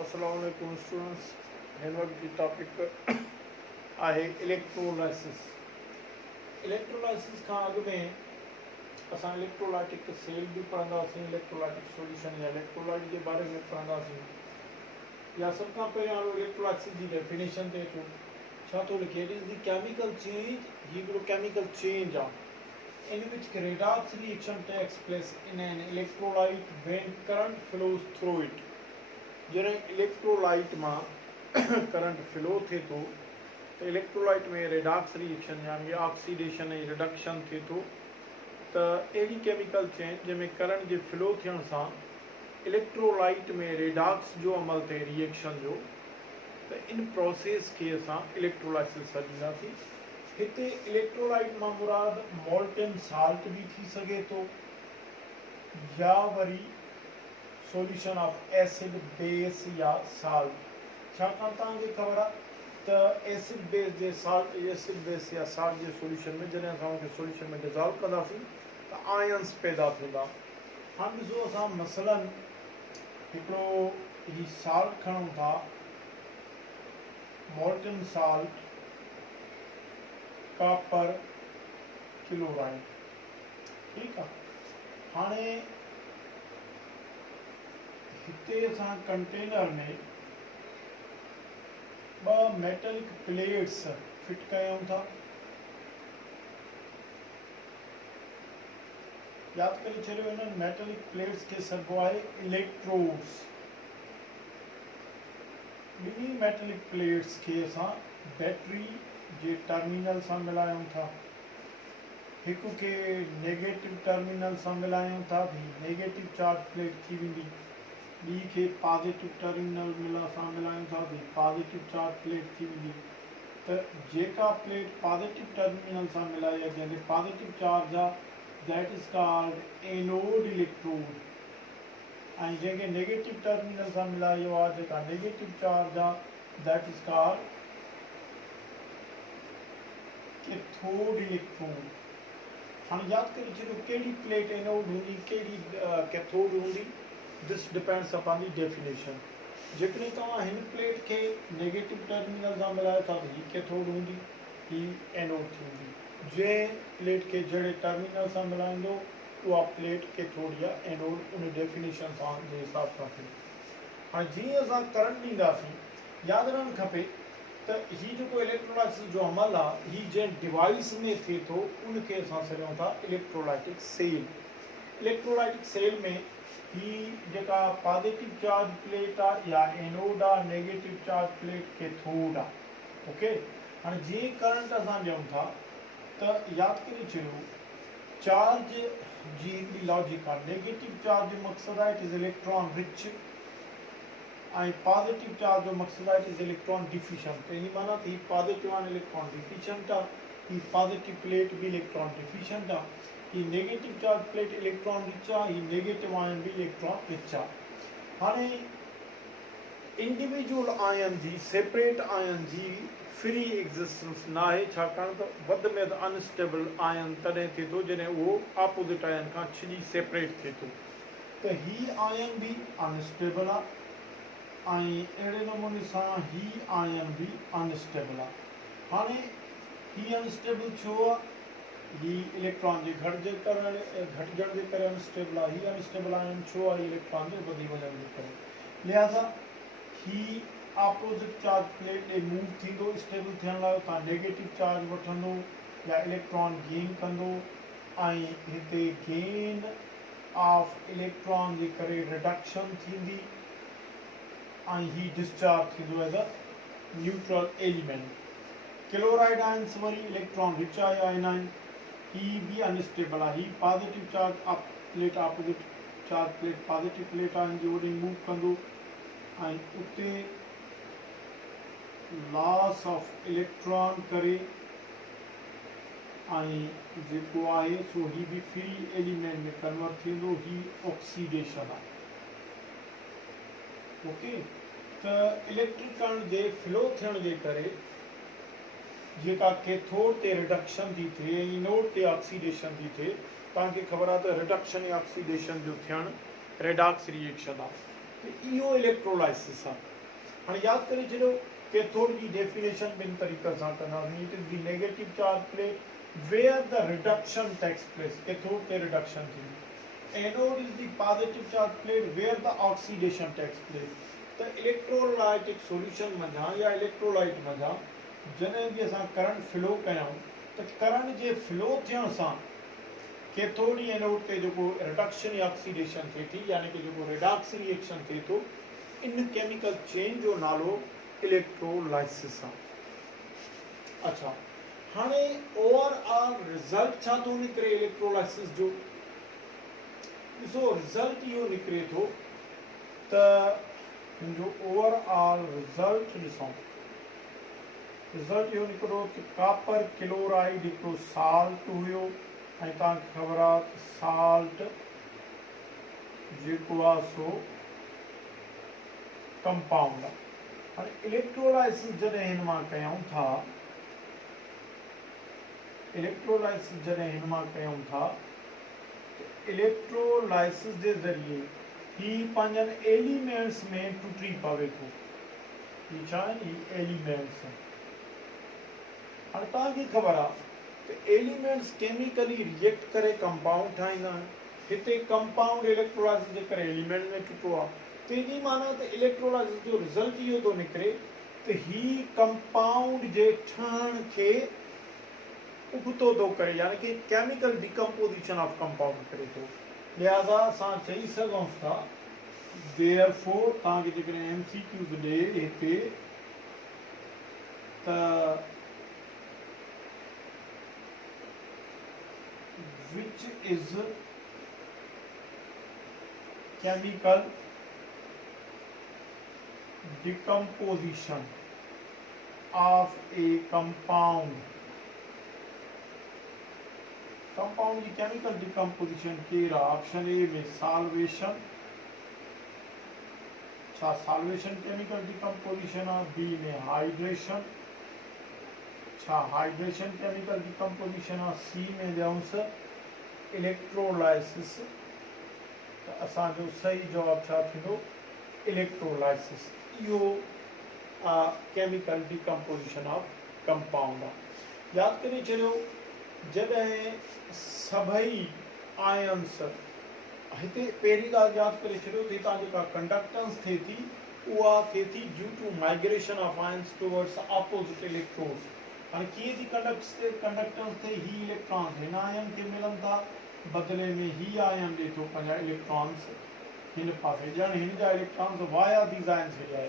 अस्सलामुअलैकुम स्टूडेंट्स। हिन वक्त जी टॉपिक आहे इलेक्ट्रोलाइसिस। इलेक्ट्रोलाइसिस खां अॻु में असां इलेक्ट्रोलाइटिक सेल भी पढ़ंदासीं, इलेक्ट्रोलाइटिक सॉल्यूशन या इलेक्ट्रोलाइट के बारे में पढ़ंदासीं। या सब खां पहिरियों इलेक्ट्रोलाइसिस की डेफिनेशन ते अचूं। छा थो लिखे, it is the chemical change, हिकिड़ो केमिकल चेंज आहे in which redox reaction takes place in an electrolyte when current flows through it। जॾहिं इलेक्ट्रोलाइट मां करंट फ्लो थिए थो त इलेक्ट्रोलाइट में रेडॉक्स रिएक्शन यानी ऑक्सीडेशन ऐं रिडक्शन थिए थो। त अहिड़ी केमिकल चेंज जंहिंमें करंट जे फ्लो थियण सां इलेक्ट्रोलाइट में रेडॉक्स जो अमल थिए रिएक्शन जो, त इन प्रोसेस खे असां इलेक्ट्रोलाइसिस सॾींदासीं। हिते इलेक्ट्रोलाइट मां मुराद मोल्टन साल्ट भी थी सघे थो या worry solution of acid base या साल्ट। छाकाणि तव्हांखे ख़बर आहे त एसिड बेस जे साल्ट एसिड बेस या साल्ट जे सॉल्यूशन में जॾहिं असां उनखे सॉल्यूशन में डिज़ोल्व कंदासीं त आयन्स पैदा थींदा। हाणे ॾिसो, असां मसलन हिकिड़ो ही साल्ट खणूं था, मोल्टन साल्ट कॉपर क्लोराइड, ठीकु आहे। हाणे हिते असां कंटेनर में ॿ मेटलिक प्लेट्स फिट कयूं था। यादि करे छॾियो, हिननि मेटलिक प्लेट्स खे सॾिबो आहे इलेक्ट्रोड्स। ॿिन्ही मेटलिक प्लेट्स खे असां बैटरी जे टर्मिनल सां मिलायूं था। हिकु खे नेगेटिव टर्मिनल सां मिलायूं था, नेगेटिव चार्ज प्लेट थी वेंदी। ॿी खे पॉजिटिव टर्मिनल सां मिलायूं था, पॉजिटिव चार्ज प्लेट थी वेंदी। त जेका प्लेट पॉजिटिव टर्मिनल सां मिलाई आहे, जंहिंजे पॉजिटिव चार्ज आहे, that is called anode electrode. ऐं जंहिंखे नेगेटिव टर्मिनल सां मिलायो आहे, जेका नेगेटिव चार्ज आहे, that is called cathode electrode. हाणे यादि करे छॾियो कहिड़ी प्लेट एनोड हूंदी, कहिड़ी कैथोड हूंदी। This depends upon the definition. जेकॾहिं तव्हां हिन प्लेट खे नेगेटिव टर्मिनल सां मिलायो था त हीअ कैथोड हूंदी, हीअ एनोड थींदी। जंहिं प्लेट खे जहिड़े टर्मिनल सां मिलाईंदो उहा प्लेट कैथोड या एनोड उन डेफिनेशन सां जे हिसाब सां थींदी। हाणे जीअं असां करंट ॾींदासीं, यादि रखणु खपे त हीउ जेको इलेक्ट्रोलाइसिस जो अमल आहे, हीउ जंहिं डिवाइस में थिए थो उनखे असां सॾियूं था इलेक्ट्रोलाइटिक सेल। इलेक्ट्रोलाइटिक सेल में ही जेका पॉजिटिव चार्ज प्लेट आहे या एनोड आहे, नेगेटिव चार्ज प्लेट कैथोड आहे। ओके, हाणे जीअं करंट असां ॾियूं था त यादि करे छॾियो चार्ज जी हिकिड़ी लॉजिक आहे। नेगेटिव चार्ज जो मक़सदु आहे इट इज़ इलेक्ट्रॉन रिच, ऐं पॉजिटिव चार्ज जो मक़सदु आहे इट इज़ इलेक्ट्रॉन डिफिशिएंट। त इन माना त हीअ पॉजिटिव आयन इलेक्ट्रॉन डिफिशिएंट आहे, हीअ पॉजिटिव प्लेट भी इलेक्ट्रॉन डिफिशिएंट आहे। हीअ negative charge plate electron rich आहे, हीअ नेगेटिव आयन भी इलेक्ट्रॉन रिच आहे। हाणे इंडिविजुअल आयन जी, सेपरेट आयन जी फ्री एग्जिस्टेंस न आहे, छाकाणि त वधि में वधि अनस्टेबल आयन तॾहिं थिए थो जॾहिं उहो ऑपोज़िट आयन खां छिजी सेपरेट थिए थो। त हीअ आयन भी अनस्टेबल आहे ऐं अहिड़े नमूने सां ही आयन भी अनस्टेबल आहे। हाणे ही अनस्टेबल छो आहे? ही इलेक्ट्रॉन जे घटिजण जे करे अनस्टेबल आहे। ही अनस्टेबल आयन छो आहे? इलेक्ट्रॉन जे वधी वञण जे करे। लिहाज़ा ही ऑपोज़िट चार्ज प्लेट ॾे मूव थींदो। स्टेबल थियण लाइ तव्हां नेगेटिव चार्ज वठंदो या इलेक्ट्रॉन गेन कंदो, ऐं हिते गेन ऑफ इलेक्ट्रॉन जे करे रिडक्शन थींदी ऐं ही डिस्चार्ज थींदो as a neutral element. Chloride ions worry electron rich ion आहिनि, ही भी अनस्टेबल आहे। ही positive charge plate opposite charge plate positive plate ion जे ओॾे मूव कंदो ऐं उते लॉस ऑफ इलेक्ट्रॉन करे ऐं जेको आहे सो ही भी फ्री एलिमेंट में कन्वर्ट थींदो। ही ऑक्सीडेशन आहे। ओके, त इलेक्ट्रिक करंट जे फ्लो थियण जे करे जेका कैथोड ते रिडक्शन थी थिए, एनोड ते ऑक्सीडेशन थी थिए। तव्हांखे ख़बर आहे त रिडक्शन या ऑक्सीडेशन जो थियणु रेडॉक्स रिएक्शन आहे। त इहो इलेक्ट्रोलाइसिस आहे। हाणे यादि करे छॾियो कैथोड जी डेफिनेशन ॿिनि तरीक़नि सां कंदासीं. It is the negative charge plate where the reduction takes place. Cathode ते रिडक्शन थींदी. Anode is the positive charge plate where the oxidation takes place. त इलेक्ट्रोलाइटिक सॉल्यूशन मंझां या इलेक्ट्रोलाइट मंझां जॾहिं बि असां करंट फ्लो कयूं त करंट जे फ्लो थियण सां कैथोड या एनोड ते जेको रिडक्शन या ऑक्सीडेशन थिए थी यानी कि जेको रिडॉक्स रिएक्शन थिए थो इन केमिकल चेंज जो नालो इलेक्ट्रोलाइसिस आहे. अच्छा हाणे ओवरऑल रिज़ल्ट छा थो निकिरे इलेक्ट्रोलाइसिस जो. ॾिसो रिज़ल्ट इहो निकिरे थो त मुंहिंजो ओवरऑल रिज़ल्ट ॾिसूं. रिज़ल्ट इहो निकिरो त कापर क्लोराइड हिकिड़ो साल्ट हुयो ऐं तव्हांखे ख़बर आहे त साल्ट जेको आहे सो कंपाउंड आहे. हाणे इलेक्ट्रोलाइसिस जॾहिं हिन मां कयूं था त इलेक्ट्रोलाइसिस जे ज़रिए ही पंहिंजनि एलिमेंट्स में टुटी पवे थो. ही छा आहिनि एलिमेंट्स. हाणे तव्हांखे ख़बर आहे त एलिमेंट्स केमिकली रिएक्ट करे कंपाउंड ठाहींदा आहिनि. हिते कंपाउंड इलेक्ट्रोलाइसिस जे करे एलिमेंट में टुटो आहे. तेजी माना त इलेक्ट्रोलाइसिस जो रिज़ल्ट इहो थो निकिरे त ही कंपाउंड जे ठहण खे उबतो थो करे यानी कि केमिकल डिकम्पोजिशन ऑफ कंपाउंड करे थो. लिहाज़ा असां चई सघूं था देयरफॉर तव्हांखे जेकॾहिं MCQ ॾे हिते त which is chemical decomposition of a compound. Compound की केमिकल डिकम्पोजिशन केर आहे. ऑप्शन ए में साल्वेशन. छा साल्वेशन केमिकल डिकम्पोजिशन आहे. बी में हाइड्रेशन. छा हाइड्रेशन केमिकल डिकम्पोजिशन आहे. सी में ॾियूंसि इलेक्ट्रोलाइसिस. त असांजो सही जवाब छा थींदो इलेक्ट्रोलाइसिस. इहो केमिकल डिकम्पोजिशन ऑफ कंपाउंड आहे. यादि करे छॾियो जॾहिं सभई आयन्स हिते पहिरीं ॻाल्हि यादि करे छॾियो त हितां जेका कंडक्टेंस थिए थी उहा थिए थी due to migration of ions towards opposite electrodes. हाणे कीअं थी कंडक्टेंस थिए. ही इलेक्ट्रॉन्स हिन आयन खे मिलनि था बदिले में ही आयन ॾिए थो पंहिंजा इलेक्ट्रॉन्स हिन पासे ॼण हिन जा इलेक्ट्रॉन्स वाया दीज़ आयन्स ॾे.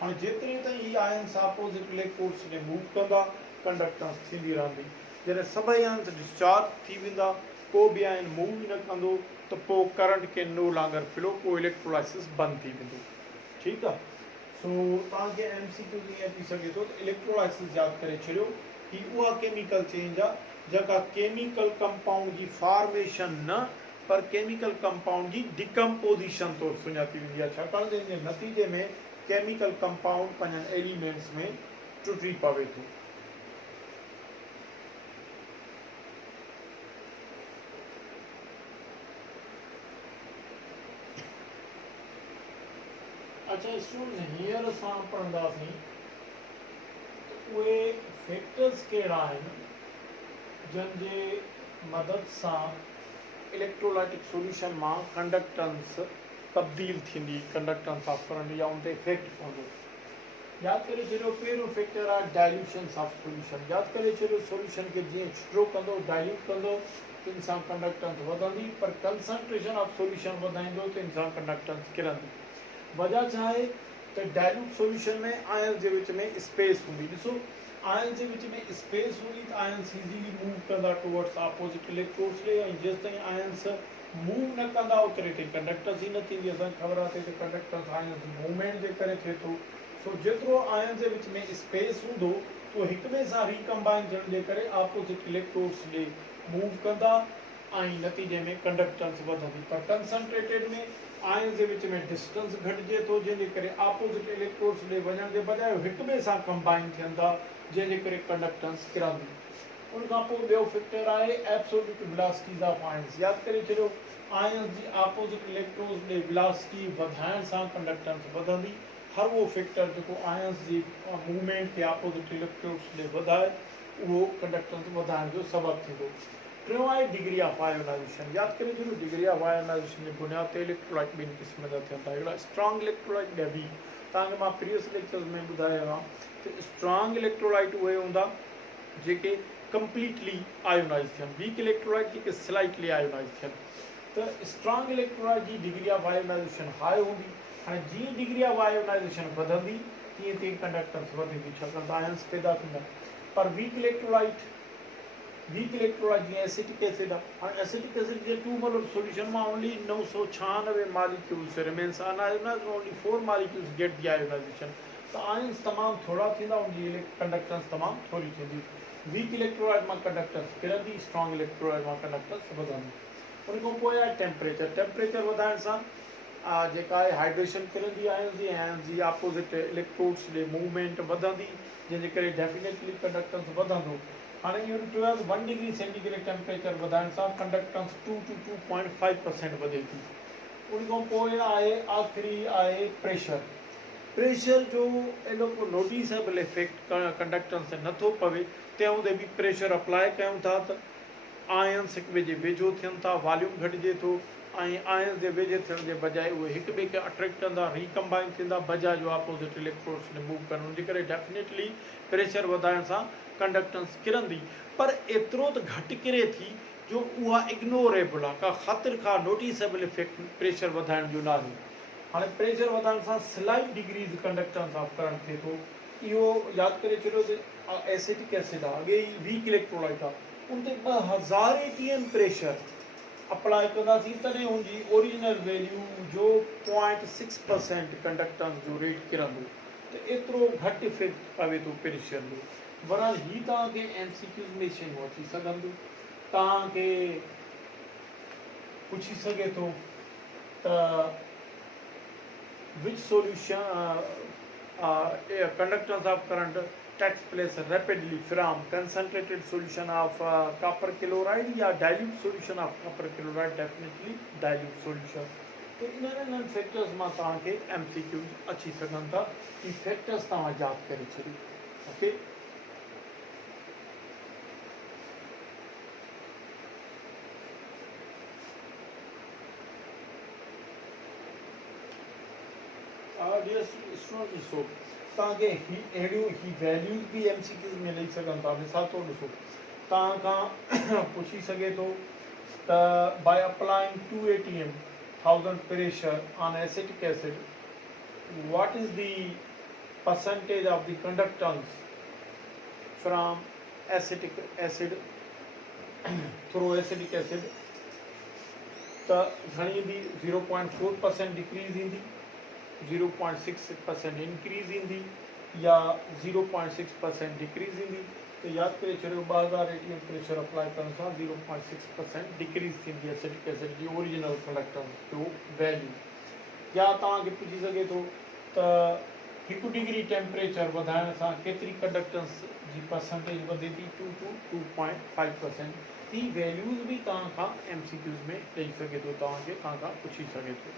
हाणे जेतिरे ताईं ही आयन्स ऑपोजिट इलेक्ट्रोड्स ॾे मूव कंदा कंडक्टेंस थींदी रहंदी. जॾहिं सभई आयन्स डिस्चार्ज थी वेंदा को बि आयन मूव न कंदो त पोइ करंट के नो लॉन्गर फ्लो पोइ इलेक्ट्रोलाइसिस बंदि थी वेंदो. ठीकु आहे. सो तव्हांखे MCQ ईअं थी सघे थो त इलेक्ट्रोलाइसिस यादि करे छॾियो ही उहा केमिकल चेंज आहे जेका केमिकल कंपाउंड जी फॉर्मेशन न पर केमिकल कंपाउंड जी डिकम्पोजिशन तौरु सुञाती वेंदी आहे. छाकाणि त हिन नतीजे में केमिकल कंपाउंड पंहिंजनि एलिमेंट्स में टुटी पवे थो. अच्छा स्टूडेंट्स हींअर असां पढ़ंदासीं उहे फैक्टर्स कहिड़ा आहिनि जंहिंजे मदद सां इलेक्ट्रोलाइटिक सॉल्यूशन मां कंडक्टेंस तब्दील थींदी. कंडक्टेंस ऑफ करंट या उन ते इफेक्ट पवंदो. यादि करे छॾियो पहिरियों फैक्टर आहे डाइल्यूशन ऑफ सॉल्यूशन. यादि करे छॾियो सॉल्यूशन खे जीअं छिटो कंदो डाइल्यूट कंदो त इन सां कंडक्टेंस वधंदी पर कंसंट्रेशन ऑफ सॉल्यूशन वधाईंदो त इन सां कंडक्टेंस किरंदी. वजह छा आहे त डाइल्यूट सॉल्यूशन में आयन जे विच में स्पेस हूंदी. ॾिसो आयन जे विच में स्पेस हूंदी त आयन्स इज़ीली मूव कंदा टुवर्ड्स ऑपोजिट इलेक्ट्रोड्स ॾे ऐं जेसि ताईं आयन्स मूव न कंदा ओतिरे ताईं कंडक्टेंस ई न थींदी. असांखे ख़बर आहे त कंडक्टेंस आयन्स जी मूवमेंट जे करे थिए थो. सो जेतिरो आयन जे विच में स्पेस हूंदो तो हिक ॿिए सां रिकम्बाइन थियण जे करे ऑपोजिट इलेक्ट्रोड्स ॾे मूव कंदा ऐं नतीजे में कंडक्टेंस वधंदी. पर कंसंट्रेटेड में आयन जे विच में डिस्टेंस घटिजे थो जंहिंजे करे ऑपोजिट इलेक्ट्रोड्स ॾे वञण जे बजाय हिक ॿिए सां कंबाइन थियनि था जंहिंजे करे कंडक्टेंस किरंदी. उन खां पोइ ॿियो फैक्टर आहे एब्सोल्यूट वेलोसिटीज़ ऑफ आयन्स. यादि करे छॾियो आयन्स जी ऑपोजिट इलेक्ट्रोड्स ॾे वेलोसिटी वधाइण सां कंडक्टेंस वधंदी हर वो फैक्टर जो आयन्स की मूवमेंट के अपोजिट इलेक्ट्रोड्स ॾे वधाए वो कंडक्टेंस वधाइण जो सबब थींदो। टियों आहे डिग्री ऑफ आयोनाइजेशन। याद करे छॾियो डिग्री ऑफ आयोनाइजेशन जी बुनियाद ते इलेक्ट्रोलाइट ॿिनि क़िस्म जा थियनि था, हिकिड़ा स्ट्रॉन्ग इलेक्ट्रोलाइट ॿिया वीक। तव्हांखे मां प्रीवियस लेक्चर्स में ॿुधायो आहे त स्ट्रॉन्ग इलेक्ट्रोलाइट उहे हूंदा जेके कंप्लीटली आयोनाइज थियनि, वीक इलेक्ट्रोलाइट जेके स्लाइटली आयोनाइज थियनि। तो स्ट्रॉन्ग इलेक्ट्रोलाइट की डिग्री ऑफ आयोनाइजेशन हाई होंगी। हाँ जी डिग्री ऑफ आयोनाइजेशन वधंदी तीअं तीअं कंडक्टेंस वधंदी, छाकाणि त आयन्स पैदा थींदा। पर वीक इलेक्ट्रोलाइट जी एसिटिक एसिड आहे। हाँ एसिटिक एसिड जे 2 मोलर सोल्यूशन में only 996 molecules remains unionized, only 4 molecules get the ionization. तो आयन्स तमाम थोड़ा थींदा, उनकी कंडक्टेंस तमाम थोड़ी थींदी। वीक इलेक्ट्रोलाइट में कंडक्टेंस किरंदी, स्ट्रॉन्ग इलेक्ट्रोलाइट में कंडक्टेंस वधंदी। उन पोइ आहे टेम्परेचर। टेम्परेचर वधाइण सां जेका आहे हाइड्रेशन किरंदी आयन्स जी अपोजिट इलेक्ट्रोड्स ॾे मूवमेंट वधंदी, जंहिंजे करे डेफिनेटली कंडक्टेंस वधंदो। हाणे इहो ॾिठो आहे 1 डिग्री सेंटीग्रेड टेम्परेचर वधाइण सां कंडक्टेंस 2 to 2.5% वधे थी। उन खां पोइ आहे आख़िरी आहे प्रेशर। प्रेशर जो एॾो को नोटिसेबल इफेक्ट कंडक्टेंस ते नथो पवे, तंहिं हूंदे बि प्रेशर अप्लाई कयूं था त आयन्स हिक ॿिए जे वेझो थियनि था, वॉल्यूम घटिजे थो, ऐं आयन्स जे वेझे थियण जे बजाए उहे हिक ॿिए खे अट्रैक्ट कंदा, रिकम्बाइन थींदा, बजाए जो अपोजिट इलेक्ट्रोड्स ॾे मूव कनि। उनजे करे डेफिनेटली प्रेशर वधाइण सां कंडक्टेंस किरंदी, पर एतिरो त घटि किरे थी जो उहा इग्नोरेबल आहे, का ख़ातिर का नोटिसेबल इफेक्ट प्रेशर वधाइण जो न आहे। हाणे प्रेशर वधाइण सां slight degrees conductance of current थिए थो। इहो यादि करे छॾियो त एसिटिक एसिड आहे, अॻे ई वीक इलेक्ट्रोलाइट आहे, उन ते 2000 ATM प्रेशर अप्लाई कंदासीं तॾहिं उनजी ओरिजिनल वैल्यू जो 0.6% कंडक्टेंस जो रेट किरंदो। त एतिरो घटि इफेक्ट पवे थो प्रेशर जो। बहरहाल ही तव्हांखे MCQs में शयूं अची सघनि थियूं। तव्हांखे पुछी सघे थो त which solution conductance of current takes place rapidly from concentrated solution of copper chloride या dilute solution of copper chloride, definitely dilute solution। तो इन्हनि फैक्टर्स मां तव्हांखे MCQs अची सघनि था। ई फैक्टर्स तव्हां यादि करे छॾियो। ओके, ॾिसो तव्हांखे अहिड़ियूं ही वैल्यूज़ बि MCQs में ॾेई सघनि था। मिसाल तौरु ॾिसो तव्हां खां पुछी सघे थो त बाय अप्लाइंग 2 ATM 1000 pressure on acetic acid, what is the percentage of the conductance from acetic acid through acetic acid? त घणी ईंदी? 0.4% डिक्रीज़ ईंदी, 0.6% इंक्रीज़ ईंदी, या 0.6% डिक्रीज़ ईंदी। तो यादि करे छॾियो 2000 ATM प्रेशर अप्लाई करण सां 0.6% डिक्रीज़ थींदी एसिटिक एसिड जी ओरिजिनल कंडक्टेंस जो वैल्यू। या तव्हांखे पुछी सघे थो त 1 डिग्री टेम्परेचर वधाइण सां केतिरी कंडक्टेंस जी परसेंटेज वधे थी? 2 to 2.5%। ही वैल्यूज़ भी तव्हां खां MCQs में ॾेई सघे थो, तव्हां खां पुछी सघे थो।